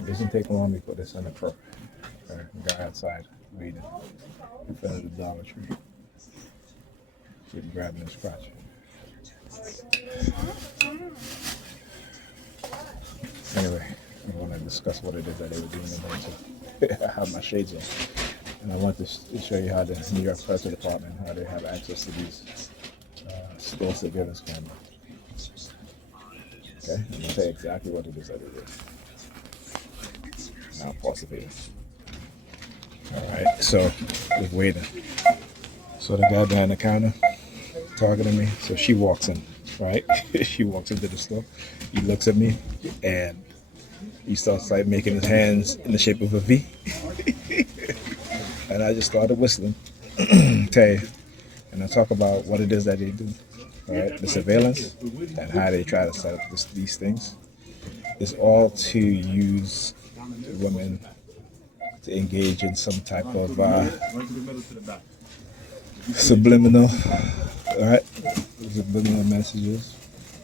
It doesn't take long before this on the pro. Guy outside waiting in front of the Dollar Tree. Keep grabbing his crotch. Anyway, I want to discuss what it is that they were doing in here too. I have my shades on. And I want to show you how the New York Presidential Department, how they have access to these store surveillance cameras. Okay, I'm going to tell you exactly what it is that they do. Now pause the video. Alright, so just waiting. So the guy behind the counter targeting me. So she walks in, right? She walks into the store. He looks at me and he starts like making his hands in the shape of a V. And I just started whistling. Tell you. And I talk about what it is that they do. Right? The surveillance and how they try to set up these things is all to use women to engage in some type of subliminal, right? Subliminal messages,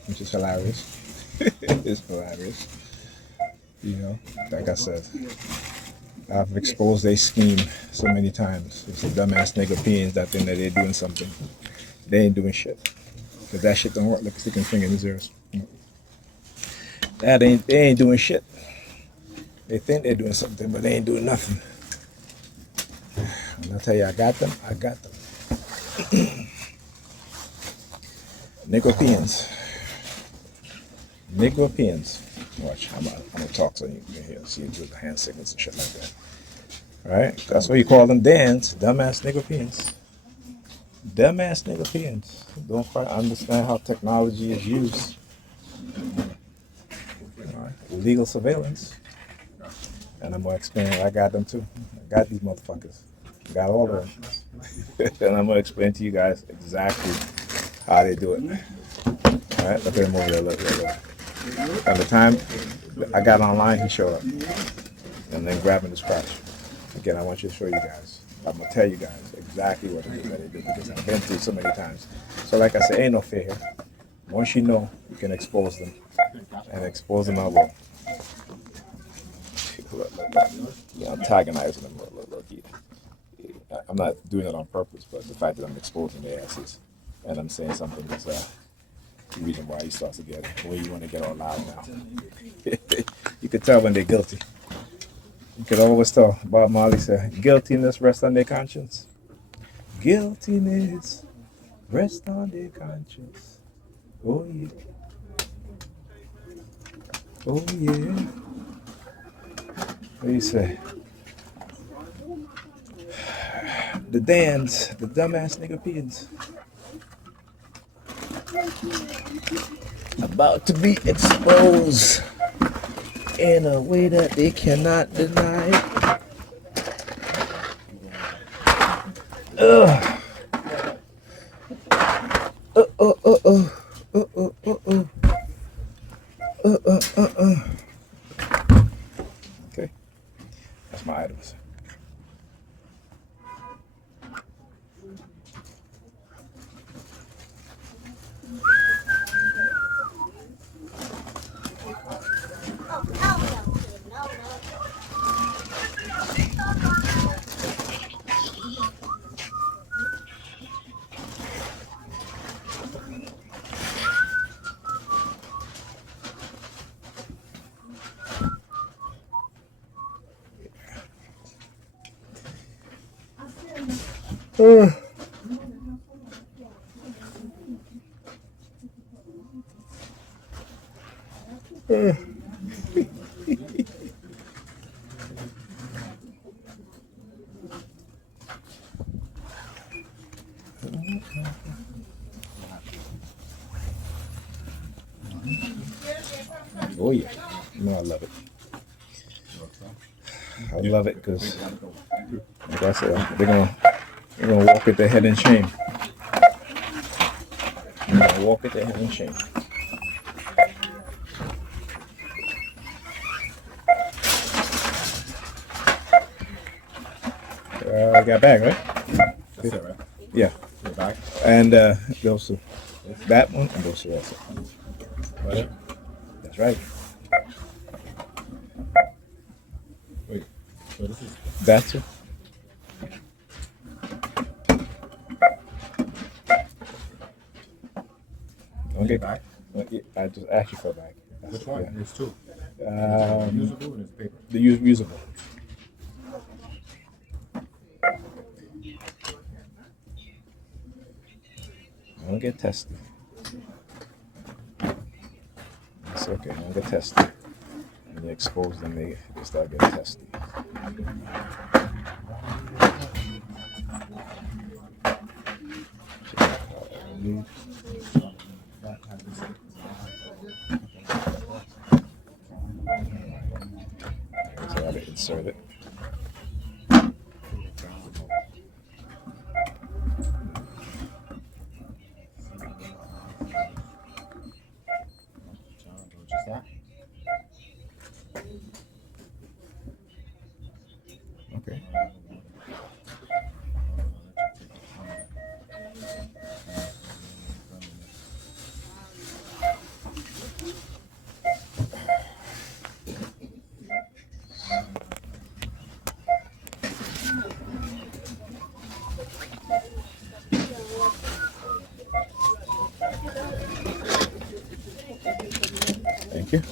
which is hilarious. It's hilarious. You know, like I said, I've exposed their scheme so many times. It's the dumbass nigga peons that think that they're doing something. They ain't doing shit. Because that shit don't work like a sticking finger in his ears. They ain't doing shit. They think they're doing something, but they ain't doing nothing. And I tell you, I got them. Nigga peons. Watch, I'm gonna talk so you can hear, see you do the hand signals and shit like that. Alright? That's what you call them Dans, dumbass nigga peons. Dumbass nigga peons. Don't quite understand how technology is used. Right. Illegal surveillance. And I'm gonna explain, I got them too. I got these motherfuckers. I got all of them. And I'm gonna explain to you guys exactly how they do it. Alright, look at him over there, look. By the time I got online, he showed up. And then grabbing his crotch. Again, I want you to show you guys. I'm going to tell you guys exactly what it is that they do because I've been through so many times. So like I said, ain't no fear here. Once you know, you can expose them. And expose them I will. Look. Yeah, I'm antagonizing them. Look. I'm not doing it on purpose, but the fact that I'm exposing their asses and I'm saying something is the reason why he starts to get where you want to get all loud now. You could tell when they're guilty. You could always tell. Bob Marley said, guiltiness rests on their conscience. Guiltiness rests on their conscience. Oh yeah. Oh yeah. What do you say? The Dans, the dumbass nigga peons. About to be exposed in a way that they cannot deny. Ugh. Okay, that's my items. Oh yeah, I love it. I love it because, like I said, they're gonna walk with their head in shame. They're gonna walk with their head in shame. I got a bag, right? That's it, right? Yeah. The bag? And those two. That one and those two also. Right? That's right. So this is That too. Okay. back. I just asked you for a bag. Which one? There's two. Um, Usable and it's paper. the usable. Don't get testy. It's okay. Don't get testy. When you expose them, they start getting testy. So I have to insert it. Just that. Okay. Thank you.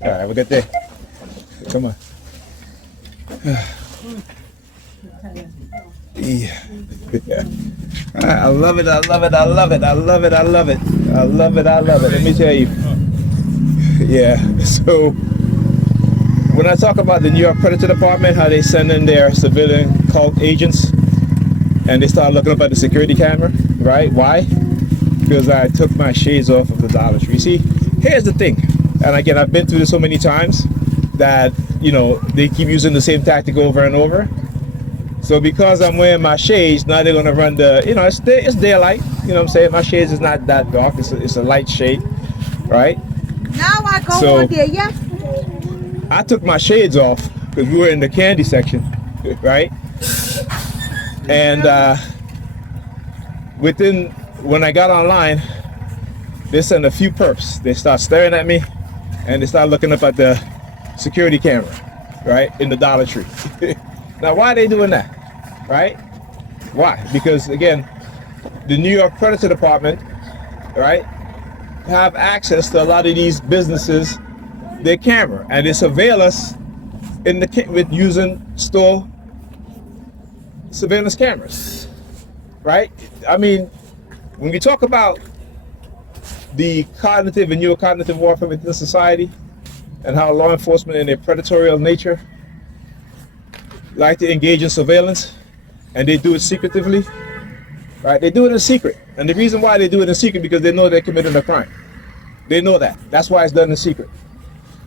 All right, have a good day. Come on. Yeah. I love it. I love it. I love it. I love it. I love it. I love it. I love it. Let me tell you. Yeah. So when I talk about the New York Predator Department, how they send in their civilian cult agents and they start looking up at the security camera, right? Why? Because I took my shades off of the Dollar Tree. See, here's the thing. And again, I've been through this so many times that, you know, they keep using the same tactic over and over. So because I'm wearing my shades, now they're gonna run the, you know, it's daylight. You know what I'm saying? My shades is not that dark. It's a light shade, right? Now I go So- on there, yeah. I took my shades off because we were in the candy section, right? And when I got online, they sent a few perps. They start staring at me, and they start looking up at the security camera, right, in the Dollar Tree. Now, why are they doing that, right? Why? Because again, the New York Predator Department, right, have access to a lot of these businesses, their camera, and they surveil us with using store surveillance cameras, right? I mean, when we talk about the cognitive and neurocognitive warfare within society and how law enforcement in their predatorial nature like to engage in surveillance, and they do it secretively, right? They do it in secret, and the reason why they do it in secret because they know they're committing a crime. They know that. That's why it's done in secret,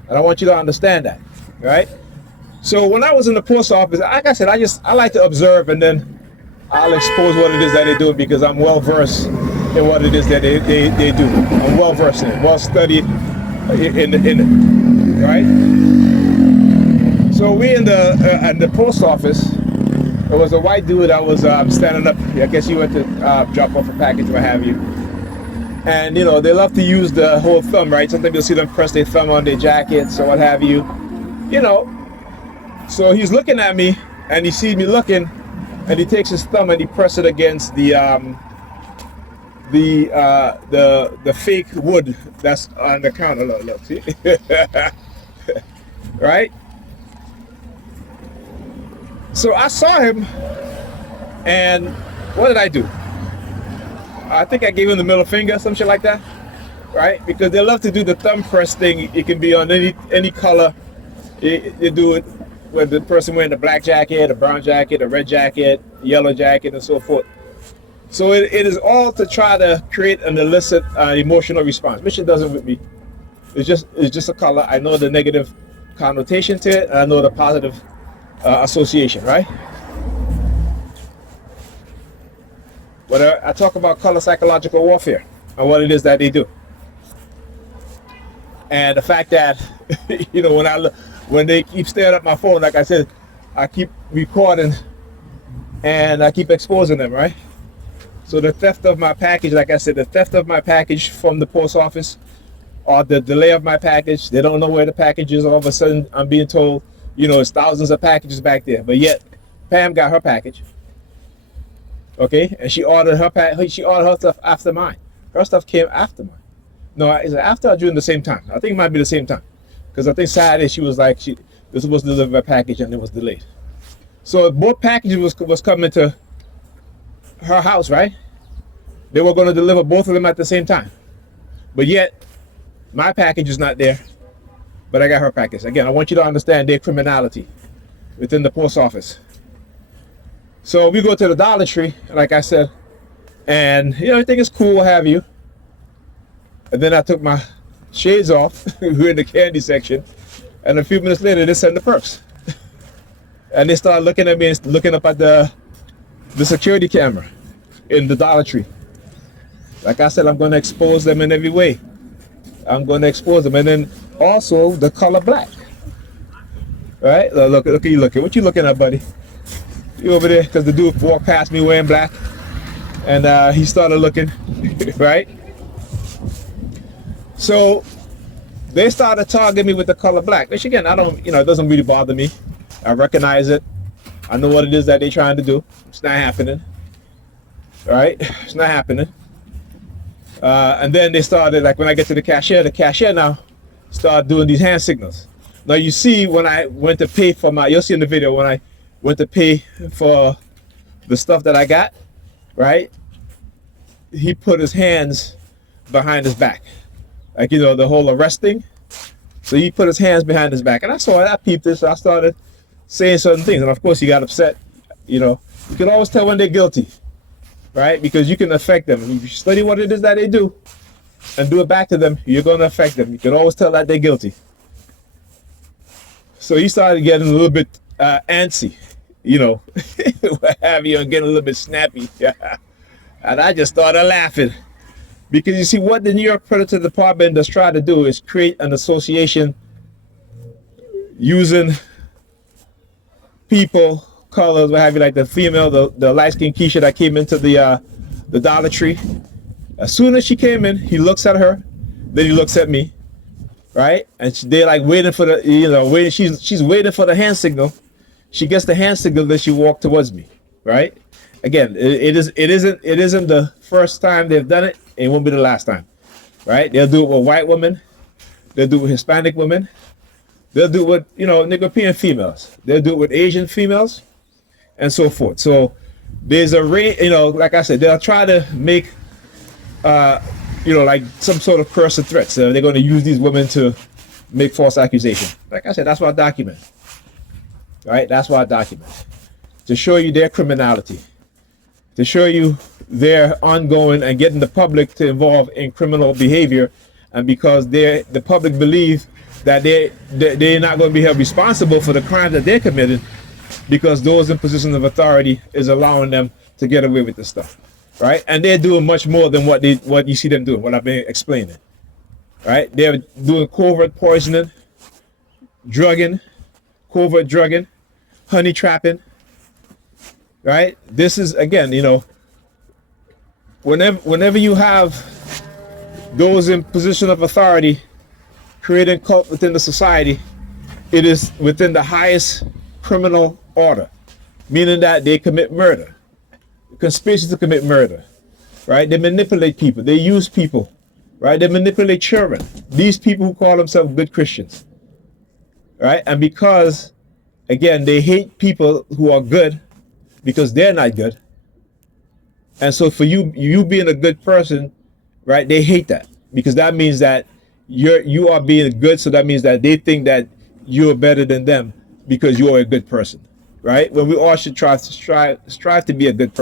and I want you to understand that, right? So when I was in the post office, like I said, I like to observe, and then I'll expose what it is that they do because I'm well versed in what it is that they do. I'm well versed in it, well studied in it, right? So we in the post office. There was a white dude that was standing up. I guess he went to drop off a package, what have you. And you know they love to use the whole thumb, right? Sometimes you'll see them press their thumb on their jackets or what have you. You know. So he's looking at me, and he sees me looking, and he takes his thumb and he presses it against the fake wood that's on the counter. Look, see? Right? So I saw him, and what did I do? I think I gave him the middle finger, some shit like that, right? Because they love to do the thumb press thing. It can be on any color. They do it with the person wearing a black jacket, a brown jacket, a red jacket, yellow jacket, and so forth. So it is all to try to create an illicit emotional response, which it doesn't with me. It's just a color. I know the negative connotation to it, and I know the positive association, right? But I talk about color psychological warfare and what it is that they do, and the fact that you know when they keep staring at my phone, like I said, I keep recording and I keep exposing them, right? So the theft of my package, like I said, the theft of my package from the post office, or the delay of my package, they don't know where the package is. All of a sudden, I'm being told You know, it's thousands of packages back there. But yet, Pam got her package. Okay, and she ordered her stuff after mine. Her stuff came after mine. No, is it after or during the same time? I think it might be the same time, because I think Saturday she was like she was supposed to deliver a package and it was delayed. So both packages was coming to her house, right? They were going to deliver both of them at the same time, but yet my package is not there, but I got her package. Again, I want you to understand their criminality within the post office. So we go to the Dollar Tree, like I said, and you know, everything is cool, what have you. And then I took my shades off. We were in the candy section, and a few minutes later, they sent the perks. And they started looking at me and looking up at the security camera in the Dollar Tree. Like I said, I'm going to expose them in every way. I'm going to expose them, and then also the color black. Right? Look at you looking. What you looking at, buddy? You over there? Because the dude walked past me wearing black, and he started looking. Right? So they started targeting me with the color black, which again, I don't, you know, it doesn't really bother me. I recognize it. I know what it is that they're trying to do. It's not happening. Right? It's not happening. And then they started, like when I get to the cashier now started doing these hand signals. Now you see when I went to pay for you'll see in the video when I went to pay for the stuff that I got, right? He put his hands behind his back. Like, you know, the whole arresting. So he put his hands behind his back. And I saw it, I peeped it, so I started saying certain things. And of course he got upset. You know, you can always tell when they're guilty, right? Because you can affect them. If you study what it is that they do and do it back to them, you're going to affect them. You can always tell that they're guilty. So he started getting a little bit antsy, you know, what have you, and getting a little bit snappy. And I just started laughing. Because you see, what the New York Predators Department does try to do is create an association using people, colors, what have you, like the female, the light-skinned Keisha that came into the Dollar Tree. As soon as she came in, he looks at her, then he looks at me, right? And they're like waiting for the, you know, waiting. She's waiting for the hand signal. She gets the hand signal, then she walked towards me, right? Again, it isn't the first time they've done it. It won't be the last time, right? They'll do it with white women. They'll do it with Hispanic women. They'll do it with, you know, European females. They'll do it with Asian females, and so forth. So there's a range, you know, like I said, they'll try to make, you know, like some sort of curse or threat. So they're going to use these women to make false accusations. Like I said, that's why I document, right? That's why I document, to show you their criminality, to show you their ongoing and getting the public to involve in criminal behavior, and because the public believe that they're not going to be held responsible for the crime that they're committing, because those in positions of authority is allowing them to get away with this stuff, right? And they're doing much more than what you see them doing, what I've been explaining, right? They're doing covert poisoning, covert drugging, honey trapping, right? This is, again, you know, whenever you have those in position of authority creating cult within the society, it is within the highest criminal order, meaning that they commit murder, conspiracy to commit murder, right? They manipulate people, they use people, right? They manipulate children. These people who call themselves good Christians, right? And because, again, they hate people who are good because they're not good. And so for you being a good person, right, they hate that, because that means that you are being good. So that means that they think that you're better than them because you're a good person, right? When we all should strive to be a good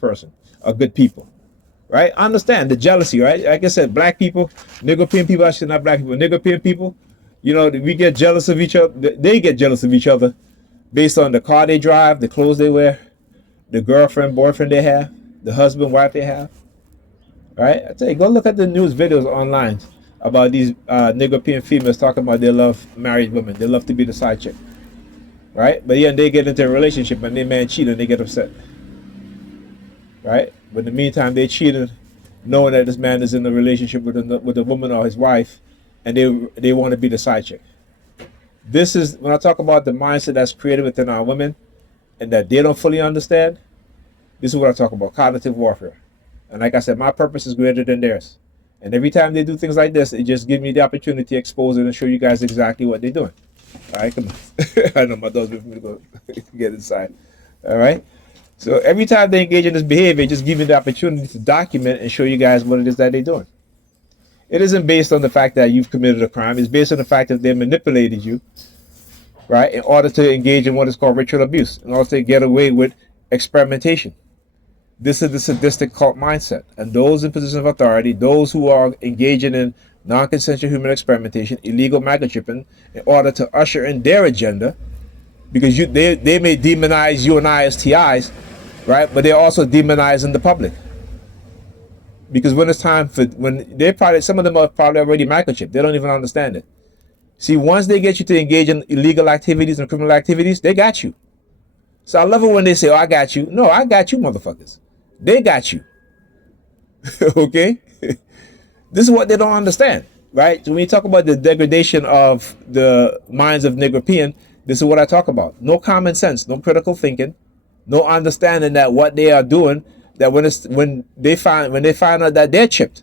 person, a good people, right? Understand the jealousy, right? Like I said, black people, Nigerian people, actually not black people, Nigerian people, you know, we get jealous of each other. They get jealous of each other based on the car they drive, the clothes they wear, the girlfriend, boyfriend they have, the husband, wife they have, right? I tell you, go look at the news videos online about these Nigerian females talking about they love married women. They love to be the side chick, right? But yeah, they get into a relationship and their man cheat and they get upset, right? But in the meantime, they cheated, knowing that this man is in a relationship with a woman or his wife, and they want to be the side chick. This is when I talk about the mindset that's created within our women and that they don't fully understand. This is what I talk about: cognitive warfare. And like I said, my purpose is greater than theirs. And every time they do things like this, it just gives me the opportunity to expose it and show you guys exactly what they're doing. All right, come on. I know my dog's waiting for me to go get inside. All right. So every time they engage in this behavior, just give me the opportunity to document and show you guys what it is that they're doing. It isn't based on the fact that you've committed a crime. It's based on the fact that they manipulated you, right, in order to engage in what is called ritual abuse, in order to get away with experimentation. This is the sadistic cult mindset. And those in positions of authority, those who are engaging in non-consensual human experimentation, illegal microchipping, in order to usher in their agenda, because they may demonize you and I as TIs, right? But they're also demonizing the public. Because when it's time for, when they're probably, some of them are probably already microchipped. They don't even understand it. See, once they get you to engage in illegal activities and criminal activities, they got you. So I love it when they say, oh, I got you. No, I got you, motherfuckers. They got you. Okay? This is what they don't understand, right? So when you talk about the degradation of the minds of Negropean, this is what I talk about. No common sense, no critical thinking, no understanding that what they are doing, that when they find out that they're chipped,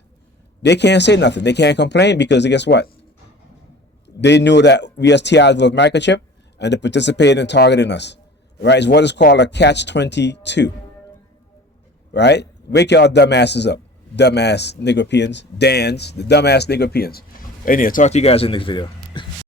they can't say nothing. They can't complain because guess what? They knew that we as TIs was microchip and they participated in targeting us. Right? It's what is called a catch-22. Right? Wake y'all dumbasses up. Dumbass Negropeans. Dans, the dumbass Negropeans. Anyway, talk to you guys in the next video.